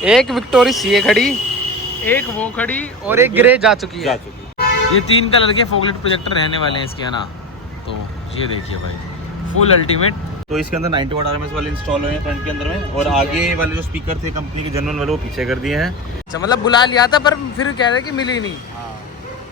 एक विक्टोरिस ये खड़ी, एक वो खड़ी और एक ग्रे जा चुकी है। ये 3 कलर के फॉगलाइट प्रोजेक्टर रहने वाले हैं इसके, है ना। तो ये देखिए भाई, फुल अल्टीमेट। तो इसके अंदर 90 वाट RMS वाले इंस्टॉल हुए हैं फ्रंट के अंदर में, और आगे वाले जो स्पीकर थे कंपनी के जनरल वाले वो पीछे कर दिए हैं। अच्छा, मतलब बुला लिया था पर फिर कह रहे कि मिली नहीं।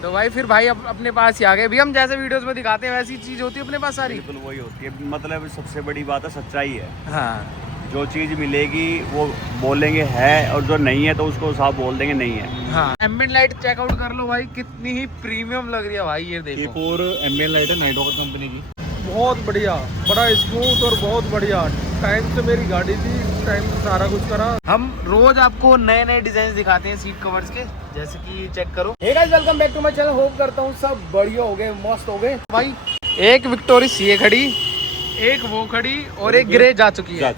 तो भाई फिर भाई अपने पास ही आ गए। भी हम जैसे वीडियोस में दिखाते हैं वैसी चीज होती है अपने पास सारी। बिल्कुल वही होती है, मतलब सबसे बड़ी बात है सच्चाई है। हाँ, जो चीज़ मिलेगी वो बोलेंगे है, और जो नहीं है तो उसको साफ बोल देंगे नहीं है। हाँ। एम्बिएंट लाइट चेकआउट कर लो भाई, कितनी ही प्रीमियम लग रही है भाई। ये देखो, ये 4 एम्बिएंट लाइट है नाइट वॉकर कंपनी की। बहुत बढ़िया, बड़ा स्मूथ और बहुत बढ़िया। टाइम से मेरी गाड़ी थी, टाइम से सारा कुछ करा। हम रोज आपको नए नए डिजाइन दिखाते हैं सीट कवर्स के, जैसे कि चेक करो। Hey guys, welcome back to my channel. Hope करता हूँ सब बढ़िया हो गए, मस्त हो गए भाई। एक विक्टोरिस ये खड़ी, एक वो खड़ी और एक ग्रे जा चुकी है।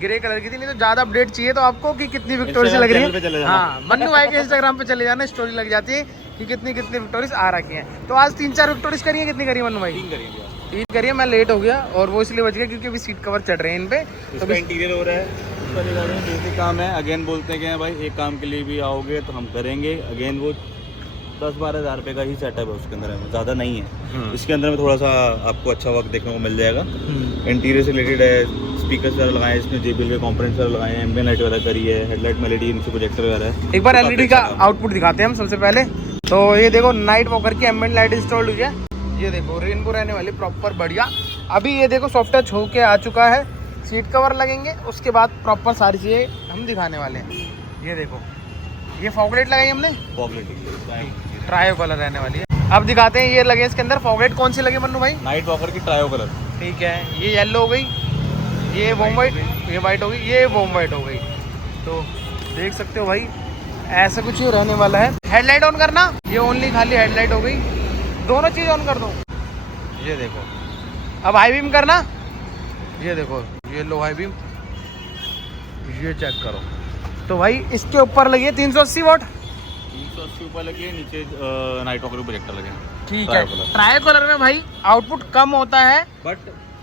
ग्रे कलर की थी। नहीं तो ज्यादा अपडेट चाहिए तो आपको कि कितनी विक्टोरिस लग रही है, हाँ, मन्नू भाई के इंस्टाग्राम पे चले जाना, स्टोरी लग जाती है कि कितनी कितनी विक्टोरिस आ रखी है। तो आज 3-4 विक्टोरिस करिए। कितनी करिए मन्नू भाई? 3 करिए। मैं लेट हो गया और वो इसलिए बच गया क्योंकि अभी सीट कवर चढ़ रहे हैं इन पे। तो इंटीरियर हो रहा है, बेसिक काम है। अगेन बोलते हैं कि भाई एक काम के लिए भी आओगे तो हम करेंगे। अगेन वो 10-12 हज़ार रुपये का ही सेटअप है उसके अंदर, ज़्यादा नहीं है। इसके अंदर में थोड़ा सा आपको अच्छा वर्क देखने को मिल जाएगा। इंटीरियर से रिलेटेड है, स्पीकर्स वगैरह लगाए हैं इसमें, JBL के कंपोनेंट्स वगैरह लगाए हैं, एम्बिएंट लाइट वगैरह करी है, हेडलाइट में LED नीचे प्रोजेक्टर वगैरह है। एक बार LED का आउटपुट दिखाते हैं हम सबसे पहले। तो ये देखो, नाइट वॉकर की एम्बिएंट लाइट इंस्टॉल्ड हुई है। ये देखो, रेनबो रहने वाली, प्रॉपर बढ़िया। अभी ये देखो सॉफ्ट टच होके आ चुका है। सीट कवर लगेंगे, उसके बाद प्रॉपर सारी चीज़ें हम दिखाने वाले हैं। ये देखो, ये फॉगलाइट लगाई हमने, ट्रायो कलर रहने वाली है। अब दिखाते हैं ये लगे इसके अंदर फॉगलाइट कौन सी लगी मन्नू भाई? नाइट वॉकर की ट्रायो कलर। ठीक है, ये येलो हो गई, ये वॉम वाइट, ये वाइट हो गई, ये वॉम वाइट हो गई। तो देख सकते हो भाई, ऐसा कुछ ही रहने वाला है। हेडलाइट ऑन करना, ये ओनली खाली हेडलाइट हो गई। दोनों चीज़ ऑन कर दो। ये देखो, अब हाई बीम करना, ये देखो, ये लो हाई बीम, ये चेक करो। तो भाई इसके ऊपर लगी है 380 वाट, 380 ऊपर लगी है, नीचे नाइट वॉकर प्रोजेक्टर लगे हैं। ठीक है। ट्राई कलर में भाई आउटपुट कम होता है, बट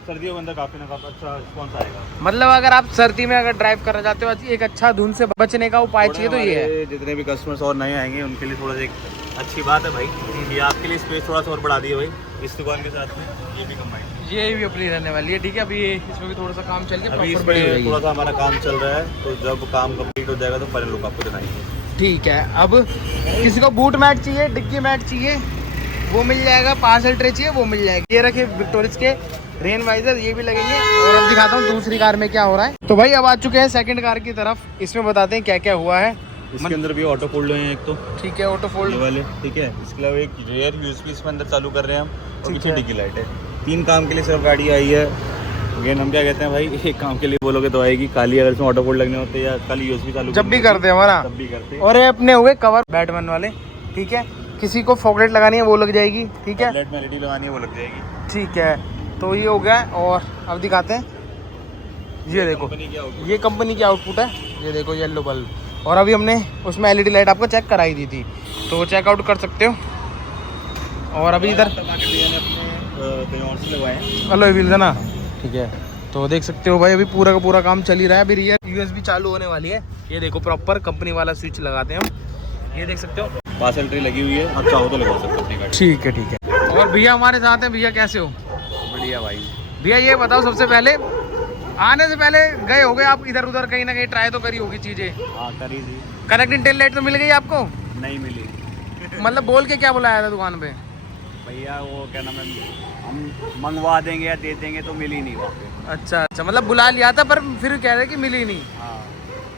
सर्दियों के अंदर काफी ना काफी अच्छा रिस्पॉन्स आएगा। मतलब अगर आप सर्दी में अगर ड्राइव करना चाहते हो, एक अच्छा धुंध से बचने का उपाय चाहिए तो ये है। जितने भी कस्टमर्स और नए आएंगे उनके लिए थोड़ा सा एक अच्छी बात है भाई, ये आपके लिए स्पेस थोड़ा सा और बढ़ा दिया भाई इस दुकान के साथ में। ये भी कंबाइन, ये भी अपनी रहने वाली है। ठीक है, अभी इसमें भी थोड़ा सा काम चल गया, अभी इसमें थोड़ा सा हमारा काम चल रहा है, तो जब काम कंप्लीट हो जाएगा तो फाइनल लुक आपको दिखाएंगे। ठीक है। अब किसी को बूट मैट चाहिए, डिग्गी मैट चाहिए, वो मिल जाएगा। पार्सल ट्रे चाहिए, वो मिल जाएगा। ये रखे विक्टोरिस के रेन वाइजर, ये भी लगेंगे। और अब दिखाता हूँ दूसरी कार में क्या हो रहा है। तो भाई अब आ चुके हैं सेकंड कार की तरफ। इसमें बताते हैं क्या क्या हुआ है। इसके अंदर भी ऑटो फोल्ड है एक तो, ठीक है, ऑटो फोल्ड वाले, ठीक है। इसके अलावा एक रेयर USB इसमें अंदर चालू कर रहे हैं हम, और पीछे डिग्गी लाइट है। 3 काम के लिए सिर्फ गाड़ी आई है। अगेन हम क्या कहते हैं भाई, एक काम के लिए बोलोगे तो आएगी खाली, अगर इसमें ऑटो फोल्ड लगने होते या खाली USB चालू जब भी करते हैं हमारा, तब भी करते। और ये अपने हुए कवर बैटमैन वाले, ठीक है। किसी को फॉगलाइट लगानी है वो लग जाएगी, ठीक है। हेडलाइट में LED लगानी है वो लग जाएगी, ठीक है। तो ये हो गया। और अब दिखाते हैं, ये देखो, ये कंपनी की आउटपुट है। ये देखो, येलो बल्ब। और अभी हमने उसमें LED लाइट आपको चेक कराई दी थी, तो चेकआउट कर सकते हो। और अभी इधर अलॉय व्हील्स है ना, ठीक है। तो देख सकते हो भाई, अभी पूरा का पूरा काम चल ही रहा है। अभी रियर USB चालू होने वाली है। ये देखो, प्रॉपर कंपनी वाला स्विच लगाते हैं हम। ये देख सकते हो, पार्सल ट्रे लगी हुई है, आप चाहो तो लगा सकते हो अपनी गाड़ी। ठीक है, ठीक है। और भैया हमारे साथ हैं। भैया कैसे हो? बढ़िया भाई। भैया ये बताओ, सबसे पहले आने से पहले गए होगे आप इधर उधर, कहीं ना कहीं ट्राई तो करी होगी चीजें? हाँ करी थी। कनेक्टिंग टेल लाइट तो मिल गई आपको? नहीं मिली। मतलब बोल के क्या बुलाया था दुकान पे? भैया वो क्या नाम है, हम मंगवा देंगे या दे देंगे, तो मिली नहीं वहाँ पे। अच्छा अच्छा, मतलब बुला लिया था पर फिर कह रहे कि मिली नहीं। हाँ।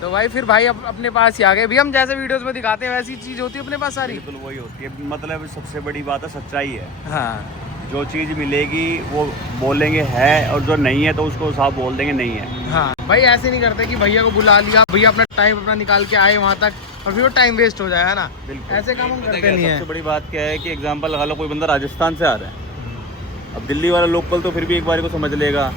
तो भाई फिर भाई अपने पास ही आ गए। भी हम जैसे वीडियोस में दिखाते हैं वैसी चीज होती है अपने पास सारी। बिल्कुल वही होती है, मतलब सबसे बड़ी बात है सच्चाई है। हाँ, जो चीज़ मिलेगी वो बोलेंगे है, और जो नहीं है तो उसको साफ बोल देंगे नहीं है। हाँ भाई, ऐसे नहीं करते कि भैया को बुला लिया, भैया अपना टाइम अपना निकाल के आए वहाँ तक और फिर वो टाइम वेस्ट हो जाए, है ना। ऐसे काम हम करते नहीं है। सबसे बड़ी बात क्या है कि एग्जांपल लगा लो, कोई बंदा राजस्थान से आ रहा है, अब दिल्ली वाला लोकल तो फिर भी एक बार को समझ लेगा,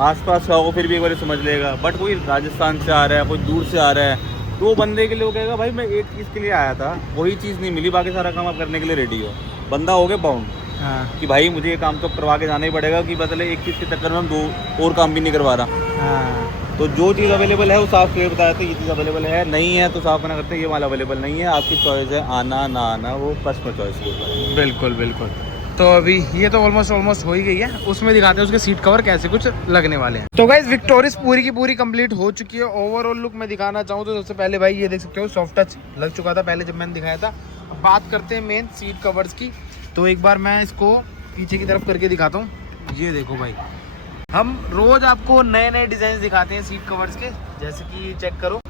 आसपास का हो फिर भी एक बार समझ लेगा, बट कोई राजस्थान से आ रहा है, कोई दूर से आ रहा है, तो वो बंदे के लिए वो कहेगा भाई मैं एक चीज़ के लिए आया था, वही चीज़ नहीं मिली, बाकी सारा काम आप करने के लिए रेडी हो। बंदा हो गया बाउंड। हाँ। कि भाई मुझे ये काम तो करवा के जाना ही पड़ेगा, कि मतलब एक चीज़ के चक्कर में हम 2 और काम भी नहीं करवा रहा। हाँ। तो जो चीज़ अवेलेबल है वो साफ क्लियर बताया था, ये चीज़ अवेलेबल है, नहीं है तो साफ मना करते हैं ये माल अवेलेबल नहीं है, आपकी चॉइस है आना ना आना, वो कस्टमर चॉइस के ऊपर है। बिल्कुल बिल्कुल। तो अभी ये तो ऑलमोस्ट हो ही गई है, उसमें दिखाते हैं उसके सीट कवर कैसे कुछ लगने वाले हैं। तो गाइस विक्टोरिस पूरी की पूरी कंप्लीट हो चुकी है। ओवरऑल लुक मैं दिखाना चाहूँ तो सबसे पहले भाई ये देख सकते हो सॉफ्ट टच लग चुका था पहले जब मैंने दिखाया था। अब बात करते हैं मेन सीट कवर्स की, तो एक बार मैं इसको पीछे की तरफ करके दिखाता हूँ। ये देखो भाई, हम रोज आपको नए नए डिजाइन दिखाते हैं सीट कवर्स के, जैसे कि चेक करो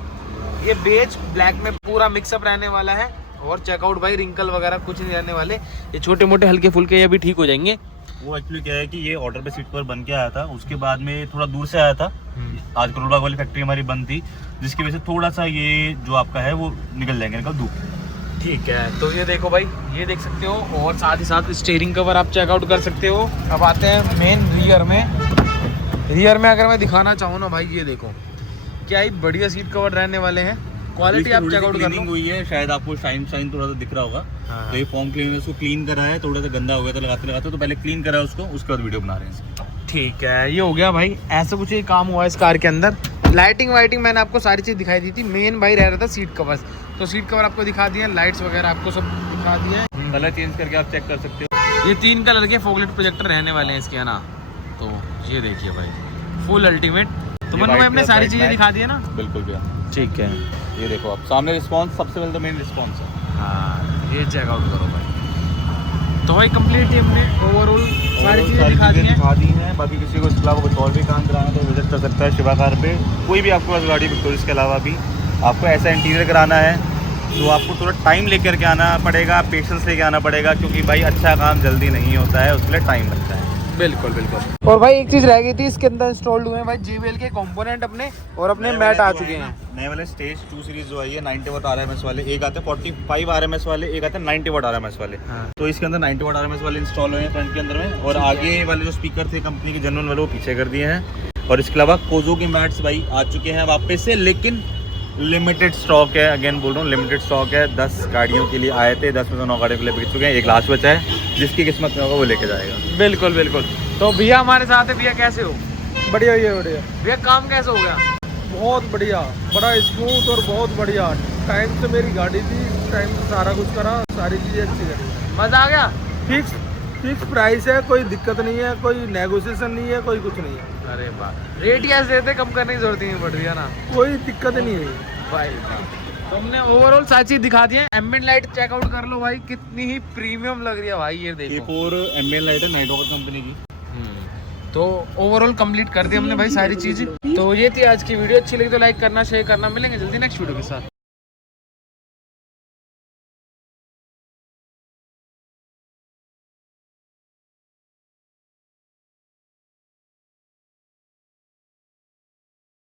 ये बेज ब्लैक में पूरा मिक्सअप रहने वाला है। और चेकआउट भाई रिंकल वगैरह कुछ नहीं रहने वाले, ये छोटे मोटे हल्के फुल्के ये भी ठीक हो जाएंगे। वो एक्चुअली क्या है कि ये ऑर्डर पे सीट कवर बन के आया था, उसके बाद में थोड़ा दूर से आया था, आज करोल बाग वाली फैक्ट्री हमारी बंद थी, जिसकी वजह से थोड़ा सा ये जो आपका है वो निकल जाएंगे निकल धूप। ठीक है, तो ये देखो भाई, ये देख सकते हो, और साथ ही साथ स्टीयरिंग कवर आप चेकआउट कर सकते हो। अब आते हैं मेन रियर में अगर मैं दिखाना चाहूँ ना भाई, ये देखो क्या ही बढ़िया सीट कवर रहने वाले हैं। क्वालिटी आप चेकआउट कर लो। हुई है, शायद आपको शाइन थोड़ा सा दिख रहा होगा। हाँ। तो ये फॉर्म क्लीनर उसको क्लीन करा है, थोड़ा सा गंदा हो गया था लगाते तो पहले क्लीन करा है उसको, उसके बाद वीडियो बना रहे हैं। ठीक है, ये हो गया भाई, ऐसा कुछ ये काम हुआ है इस कार के अंदर। लाइटिंग वाइटिंग मैंने आपको सारी चीज़ दिखाई दी थी, मेन भाई रह रहा था सीट कवर्स, तो सीट कवर आपको दिखा दिए, लाइट्स वगैरह आपको सब दिखा दिए। कलर चेंज करके आप चेक कर सकते हो। ये 3 कलर के फॉगलाइट प्रोजेक्टर रहने वाले हैं इसके, है ना। तो ये देखिए भाई फुल अल्टीमेट। तो मनु भाई हमने सारी चीज़ें दिखा दी है ना। बिल्कुल भैया, ठीक है, ये देखो आप सामने रिस्पॉन्स, सबसे पहले तो मेन रिस्पॉन्स है। हाँ ये चेकआउट करो भाई। तो भाई कंप्लीट हमने ओवरऑल सारी चीज़ें दिखा दी हैं। बाकी किसी को इसके अलावा कुछ और भी काम कराना तो विजिट कर सकता है शिवा कार पे। कोई भी आपके पास गाड़ी विक्टोरिया के अलावा भी आपको ऐसा इंटीरियर कराना है तो आपको थोड़ा टाइम लेकर के आना पड़ेगा, पेशेंस लेके आना पड़ेगा, क्योंकि भाई अच्छा काम जल्दी नहीं होता है, उसके लिए टाइम लगता है। बिल्कुल बिल्कुल। और भाई एक चीज़ रह गई थी, इसके अंदर इंस्टॉल्ड हुए हैं भाई JBL के कंपोनेंट अपने, और अपने मैट आ चुके हैं। नए वाले स्टेज 2 सीरीज जो आई है 90 वाट RMS वाले, एक आते हैं 45 RMS वाले, एक आते हैं 90 वाट RMS वाले। हाँ। तो इसके अंदर 90 वाट RMS वाले इंस्टॉल हुए हैं फ्रंट के अंदर में, और आगे वाले जो स्पीकर थे कंपनी के जनरल वाले वो पीछे कर दिए हैं। और इसके अलावा कोजो के मैट्स भाई आ चुके हैं वापस से, लेकिन लिमिटेड स्टॉक है, अगेन बोल रहा हूँ लिमिटेड स्टॉक है। 10 गाड़ियों के लिए आए थे, 10 में से 9 गाड़ियों के लिए बिक चुके हैं, एक लास्ट बचा है, जिसकी किस्मत में होगा वो लेके जाएगा। बिल्कुल बिल्कुल। तो भैया हमारे साथ है, भैया कैसे हो? बढ़िया ही है, बढ़िया भैया काम कैसे हो गया? बहुत बढ़िया, बड़ा स्मूथ और बहुत बढ़िया। टाइम से मेरी गाड़ी थी, टाइम से सारा कुछ करा, सारी चीज़ें अच्छी करी। मजा आ गया? फिक्स प्राइस है, कोई दिक्कत नहीं है, कोई नेगोशिएशन नहीं है, कोई कुछ नहीं है। अरे वाह, रेट ही ऐसे देते, कम करने की जरूरत ही नहीं पड़ रही है ना कोई दिक्कत नहीं है भाई। तो हमने ओवरऑल सारी चीज दिखा दी है। एम्बिएंट लाइट चेकआउट कर लो भाई, कितनी ही प्रीमियम लग रही है भाई, ये देखो। K4 एम्बिएंट लाइट है नाइट वॉकर कंपनी की। तो ओवरऑल कंप्लीट कर दी हमने भाई सारी चीज। तो ये थी आज की वीडियो, अच्छी लगी तो लाइक करना, शेयर करना। मिलेंगे जल्दी नेक्स्ट वीडियो के साथ।